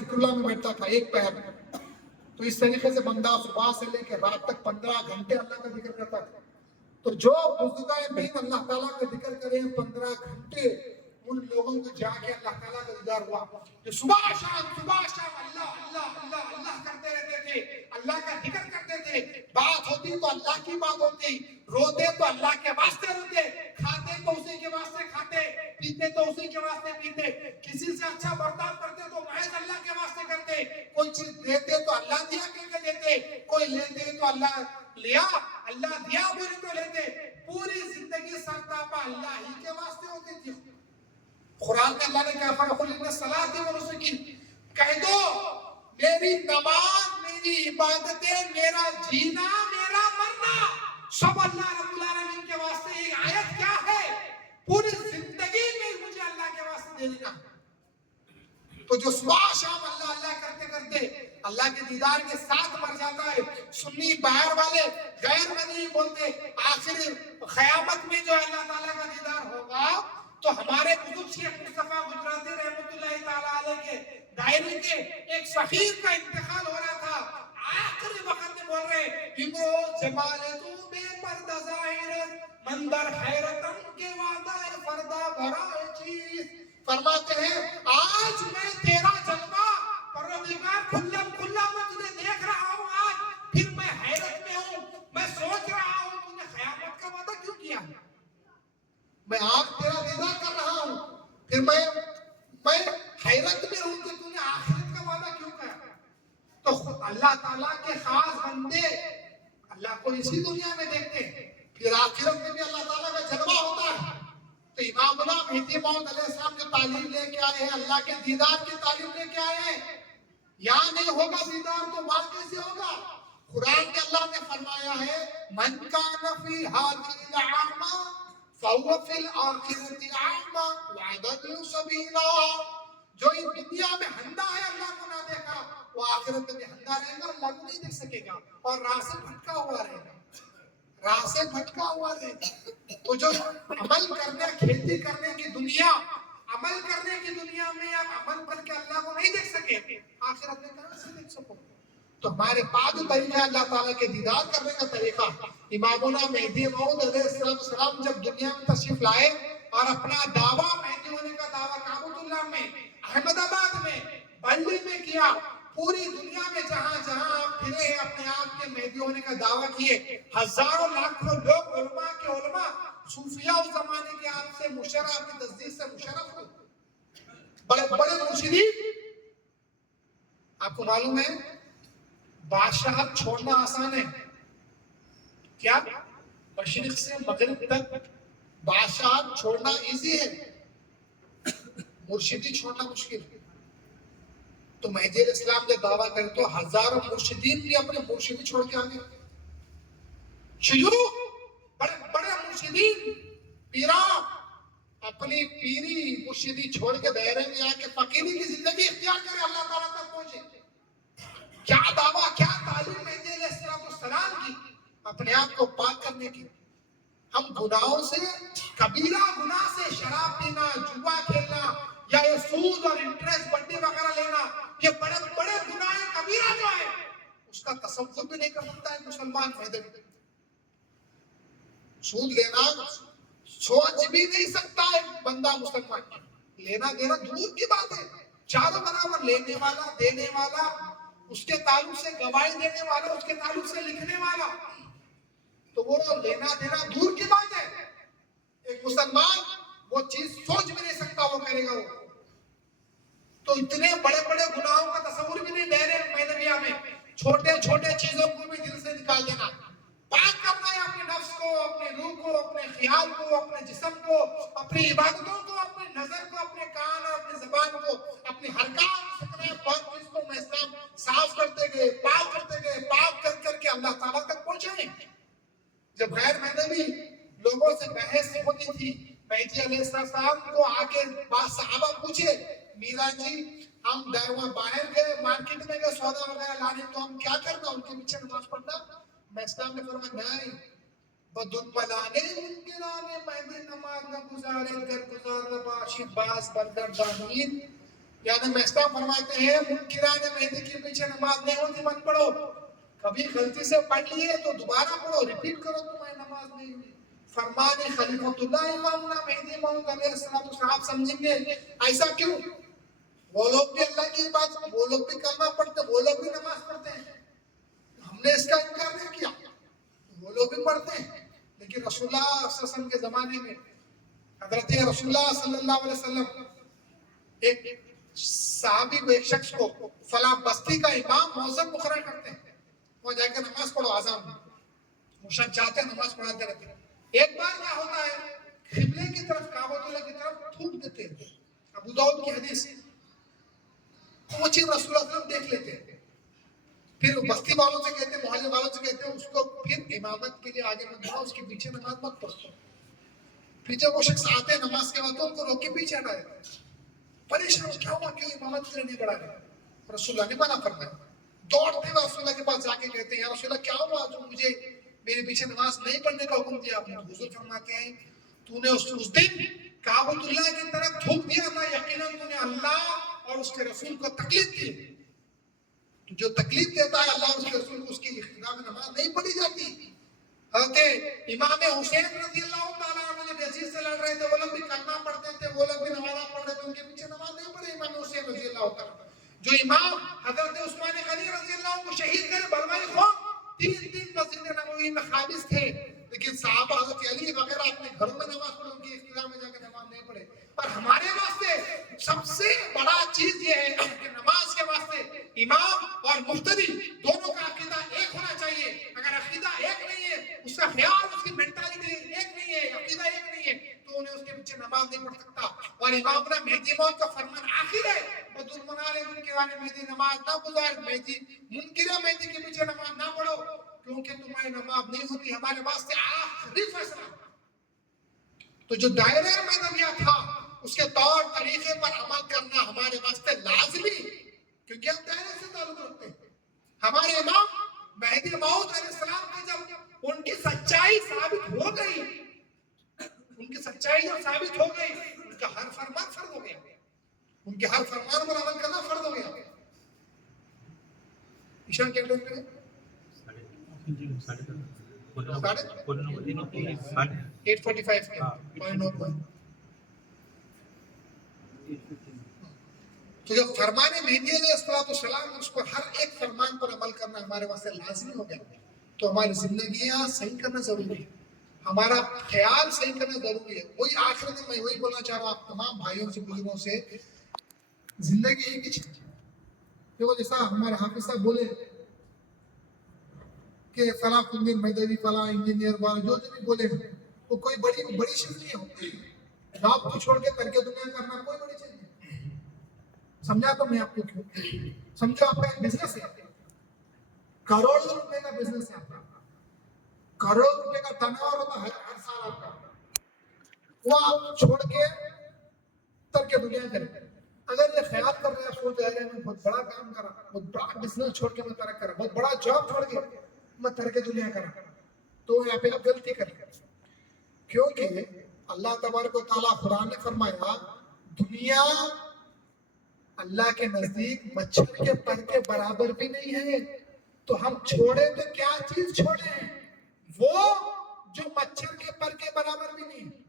ذکر اللہ میں بیٹھتا تھا ایک پیر میں، تو اس طریقے سے بندہ صبح سے لے کے رات تک 15 گھنٹے اللہ کا ذکر کرتا تھا. تو جو بزرگائے دین اللہ تعالیٰ کا ذکر کرے 15 گھنٹے، ان لوگوں کو جا کے اللہ تعالیٰ کا دیدار ہوا جو صبح شام اللہ اللہ اللہ اللہ کرتے رہتے تھے، اللہ کا ذکر کرتے تھے. بات ہوتی تو اللہ کی بات ہوتی، روتے تو اللہ کے واسطے روتے، کھاتے تو اسی کے واسطے کھاتے، پیتے تو اسی کے واسطے پیتے، کسی سے اچھا برتاؤ کرتے تو محض اللہ کے واسطے کرتے، کوئی چیز دیتے تو اللہ دیا کر کے دیتے، کوئی لیتے تو اللہ لیا، اللہ دیا بولے تو لیتے. پوری زندگی سرتاپا اللہ ہی کے واسطے ہوتی تھی. قرآن میں اللہ نے کہا فَقُلْ إِنَّ الصَّلَاةَ وَنُسُكِي، کہہ دو میری نماز، میری عبادتیں، میرا جینا، میرا مرنا سب اللہ رب العالمین کے واسطے. ایک آیت کیا ہے؟ پوری زندگی میں مجھے اللہ کے واسطے دے دینا. تو جو صبح شام اللہ اللہ کرتے کرتے اللہ کے دیدار کے ساتھ مر جاتا ہے، سنی باہر والے غیر مدنی بولتے آخر قیامت میں جو اللہ تعالیٰ کا دیدار ہوگا تو ہمارے بزرگ شیخ مصطفیٰ گجراتی رحمۃ اللہ تعالیٰ علیہ کے دائرے کے ایک فقیر کا انتقال ہو رہا تھا. آخری وقت میں بول رہے امروز جمال تو بے پردہ ظاہر مندر حیرتم کے وعدہ فردہ بھرا چیز. فرماتے ہیں آج میں تیرا جلوہ پروردگار کھلا کھلا میں تجھے دیکھ رہا ہوں، آج پھر میں حیرت میں ہوں، میں سوچ رہا ہوں تو نے قیامت کا وعدہ کیوں کیا؟ میں آج تیرا دیدار کر رہا ہوں، پھر میں حیرت میں ہوں کہ تو نے آخرت کا وعدہ کیوں کیا؟ تو اللہ تعالیٰ کے خاص بندے اللہ کو اسی دنیا میں دیکھتے ہیں، پھر آخرت میں بھی اللہ تعالیٰ کا جلوہ ہوتا ہے. تو امام اللہ مہدی موعود علیہ السلام جو تعلیم لے کے آئے ہیں، اللہ کے دیدار کی تعلیم لے کے آئے ہیں. یہاں نہیں ہوگا دیدار تو وہاں کیسے ہوگا؟ قرآن کے اللہ نے فرمایا ہے من کان فی ہذہ اعمی فہو فی الآخرۃ اعمی واضل سبیلا. جو اس دنیا میں اندھا ہے اللہ کو نہ دیکھا، وہ آخرت میں اندھا رہے گا، اللہ کو نہیں دیکھ سکے گا اور راہ سے بھٹکا ہوا رہے گا، راہ سے بھٹکا ہوا رہے گا. تو جو عمل کرنے، کھیتی کرنے کی دنیا، عمل کرنے کی دنیا میں آپ عمل کر کے اللہ کو نہیں دیکھ سکے، آخرت میں کہاں سے دیکھ سکو؟ تو ہمارے پاس جو طریقہ ہے اللہ تعالیٰ کے دیدار کرنے کا طریقہ، امامنا مہدی موعود علیہ السلام جب دنیا میں تشریف لائے اور اپنا دعویٰ مہدی ہونے کا دعویٰ کعبۃ اللہ میں، احمد آباد میں، بلی میں کیا، پوری دنیا میں جہاں جہاں آپ پھرے ہیں اپنے آپ کے مہدی ہونے کا دعویٰ کیے، ہزاروں لاکھوں لوگ علماء کے علماء صوفیاء اس زمانے کے آپ سے مشرف، آپ کی تصدیق سے مشرف ہوئے، بڑے بڑے مرشدین. آپ کو معلوم ہے بادشاہت چھوڑنا آسان ہے کیا؟ مشرق سے مغرب تک بادشاہت چھوڑنا ایزی ہے، مرشدی چھوڑنا مشکل ہے. تو مہدی علیہ السلام نے دعویٰ کرے تو ہزاروں مرشدین بھی اپنے مرشدی چھوڑ کے آگے، شیوخ بڑے بڑے مرشدین پیران اپنی پیری مرشدی چھوڑ کے دائرے میں آ کے فقیری کی زندگی اختیار کرے، اللہ تعالیٰ تک پہنچے. کیا دعویٰ، کیا تعلیم مہدی علیہ السلام کی اپنے آپ کو پاک کرنے کی. ہم گناہوں سے، کبیرہ گناہ سے، شراب پینا، جوا کھیلنا یا یہ سود اور انٹرسٹ بنڈی وغیرہ لینا، یہ بڑے بڑے گناہ کبیرہ جو ہے اس کا تصور بھی نہیں کر سکتا ہے مسلمان. سود لینا سوچ بھی نہیں سکتا ہے بندہ مسلمان. لینا دینا دور کی بات ہے، چاروں برابر، لینے والا، دینے والا، اس کے تعلق سے گواہی دینے والا، اس کے تعلق سے لکھنے والا، تو وہ لینا دینا دور کی بات ہے. ایک مسلمان وہ چیز سوچ بھی نہیں سکتا وہ کرے گا. وہ تو اتنے بڑے بڑے گناہوں کا تصور بھی نہیں دے رہے مہدویہ میں. چھوٹے چھوٹے چیزوں کو بھی دل سے نکال دینا، پاک کرنا ہے اپنے نفس کو، اپنے روح کو، اپنے خیال کو، اپنے جسم کو، اپنی عبادتوں کو، اپنے نظر کو، اپنے کان اور اپنی زبان کو، اپنی حرکات سے پاک چیز کو میں اسلام صاف کرتے گئے، پاک کرتے گئے، پاک کر کر کے اللہ تعالیٰ تک پہنچے. جب غیر مہدوی لوگوں سے بحث ہوتی تھی، مہدی علیہ السلام کو آ کے بعض صحابہ پوچھے میرا جی ہم باہر گئے، مارکیٹ میں گئے سودا وغیرہ لانے، تو ہم کیا کرنا؟ ان کے پیچھے نماز پڑھنا؟ میں اسلام نے فرمایا نہیں، بدن پلانے منکرانے مہدی نماز نہ گزارے، گر گزار نباشی باز بردر دانین. یعنی میسٹر فرماتے ہیں منکران مہدی کے پیچھے نماز نہیں ہوتی مت پڑھو، کبھی غلطی سے پڑھ لیے تو دوبارہ پڑھو، ریپیٹ کرو، تمہیں نماز نہیں ہوئی۔ فرمان خلیفۃ اللہ امامنا مہدی موعود علیہ السلام، آپ سمجھیں گے ایسا کیوں؟ وہ لوگ بھی اللہ کی بات، وہ لوگ بھی کلمہ پڑھتے، وہ لوگ بھی نماز پڑھتے ہیں، ہم نے اس کا انکار نہیں کیا، وہ لوگ بھی پڑھتے ہیں، لیکن رسول اللہ صلی اللہ علیہ وسلم کے زمانے میں حضرت رسول اللہ صلی اللہ علیہ وسلم ایک صحابی کو، ایک شخص کو فلاں بستی کا امام مؤذن مقرر کرتے ہیں، وہ جا کے نماز پڑھو، اذان وہ شخص جاتے ہیں نماز پڑھاتے رہتے ہیں۔ ایک بار کیا ہوتا ہے، قبلے کی طرف، کعبۃ اللہ کی طرف تھوک دیتے ہیں، ابو داؤد کی حدیث، وہ چیز رسول اللہ صلی اللہ علیہ وسلم دیکھ لیتے ہیں، پھر بستی والوں سے کہتے ہیں، محلے والوں سے کہتے ہیں اس کو پھر امامت کے لیے آگے مت بڑھاؤ، اس کے پیچھے نماز مت پڑھو۔ پھر جب وہ شخص آتے ہیں نماز کے وقت، ان کو روک کے پیچھے ہٹا دیتے ہیں، پریشان کیا ہوا، کیوں امامت کے لیے نہیں بڑھا رہے؟ رسول اللہ نے منع فرمایا، دوڑتے ہوئے رسول اللہ کے پاس جا کے کہتے ہیں یا رسول اللہ کیا ہوا جو مجھے میرے پیچھے نماز نہیں پڑھنے کا حکم دیا آپ نے؟ حضور فرماتے ہیں تو نے اس دن کعبۃ اللہ کی طرف تھوک دیا تھا، یقیناً تو نے اللہ اور اس کے رسول کو تکلیف دی، جو تکلیف دیتا ہے اللہ اور اس کے رسول کو، اس کی اقتدا میں نماز نہیں پڑھی جاتی۔ حضرت امام حسین رضی اللہ تعالیٰ عنہ جب یزید سے لڑ رہے تھے، وہ لوگ بھی کلمہ پڑھتے تھے، وہ لوگ بھی نماز پڑھ رہے تھے، ان کے پیچھے نماز نہیں پڑھی امام حسین رضی اللہ تعالیٰ۔ جو امام حضرت عثمان غنی رضی اللہ عنہ کو شہید کرے، بلوائی خون 3 دن مسجد نبوی میں قابض تھے، لیکن صحابہ حضرت علی وغیرہ اپنے گھروں میں نماز پڑھے، ان کی اقتدا میں جا کے نماز نہیں پڑھے۔ اور ہمارے واسطے سب سے بڑا چیز یہ ہے کہ نماز کے واسطے امام اور مقتدی دونوں کا عقیدہ ایک ہونا چاہیے۔ اگر عقیدہ ایک نہیں ہے، اس کا خیال، اس کی مینٹالٹی ایک نہیں ہے، عقیدہ ایک نہیں ہے، تو انہیں اس کے پیچھے نماز نہیں پڑھ سکتا۔ اور امامنا مہدی موعود کا فرمان آخر ہے، بدر منال منکران مہدی نماز نہ گزار، مہدی منکر مہدی کے پیچھے نماز نہ پڑھو، کیونکہ تمہاری نماز نہیں ہوتی، ہمارے واسطے آخری فیصلہ۔ تو جو دائرہ مہدویہ تھا، اس کے طور طریقے پر عمل کرنا ہمارے واسطے لازمی، کیونکہ ہم دائرے سے تعلق رکھتے ہیں۔ ہمارے امام مہدی موعود علیہ السلام کی جب ان کی سچائی ثابت ہو گئی، ان کی سچائی جب ثابت ہو گئی، ان کا ہر فرمان فرض ہو گیا، ان کے ہر فرمان پر عمل کرنا فرض ہو گیا۔ ایشان کیا ٹائم پہ 8:45 تو جب فرمان مہدی علیہ السلام، اس پر ہر ایک فرمان پر عمل کرنا ہمارے واسطے لازمی ہو گیا، تو ہماری زندگیاں صحیح کرنا ضروری ہے، ہمارا خیال صحیح کرنا ضروری ہے۔ وہی آخر میں میں وہی بولنا چاہ رہا ہوں تمام بھائیوں سے، بزرگوں سے، زندگی ایک ہی چیز ہے۔ دیکھو جیسا ہمارے حافظ صاحب بولے کہ فلاں کندر مہدوی، فلاں انجینئر والا جو بھی بولے، وہ کوئی بڑی چیز نہیں ہوتی۔ جاب کو چھوڑ کے ترک دنیا کرنا کوئی بڑی چیز نہیں۔ سمجھا تو میں آپ کو کیوں؟ سمجھو آپ کا ایک بزنس ہے، کروڑوں روپے کا بزنس ہے آپ کا، کروڑوں روپے کا ٹرن اوور ہوتا ہے ہر سال آپ کا، وہ آپ چھوڑ کے ترک دنیا کریں۔ اگر یہ خیال کر رہے ہیں، سوچ رہے ہیں میں بہت بڑا کام کرا، بہت بڑا بزنس چھوڑ کے میں ترک کرا، بہت بڑا جاب چھوڑ کے میں ترک دنیا کرا، تو یہاں پہ آپ غلطی کریں، کیونکہ اللہ تبارک و تعالیٰ قرآن نے فرمایا دنیا اللہ کے نزدیک مچھر کے پر کے برابر بھی نہیں ہے، تو ہم چھوڑے تو کیا چیز چھوڑے ہیں؟ وہ جو مچھر کے پر کے برابر بھی نہیں ہے۔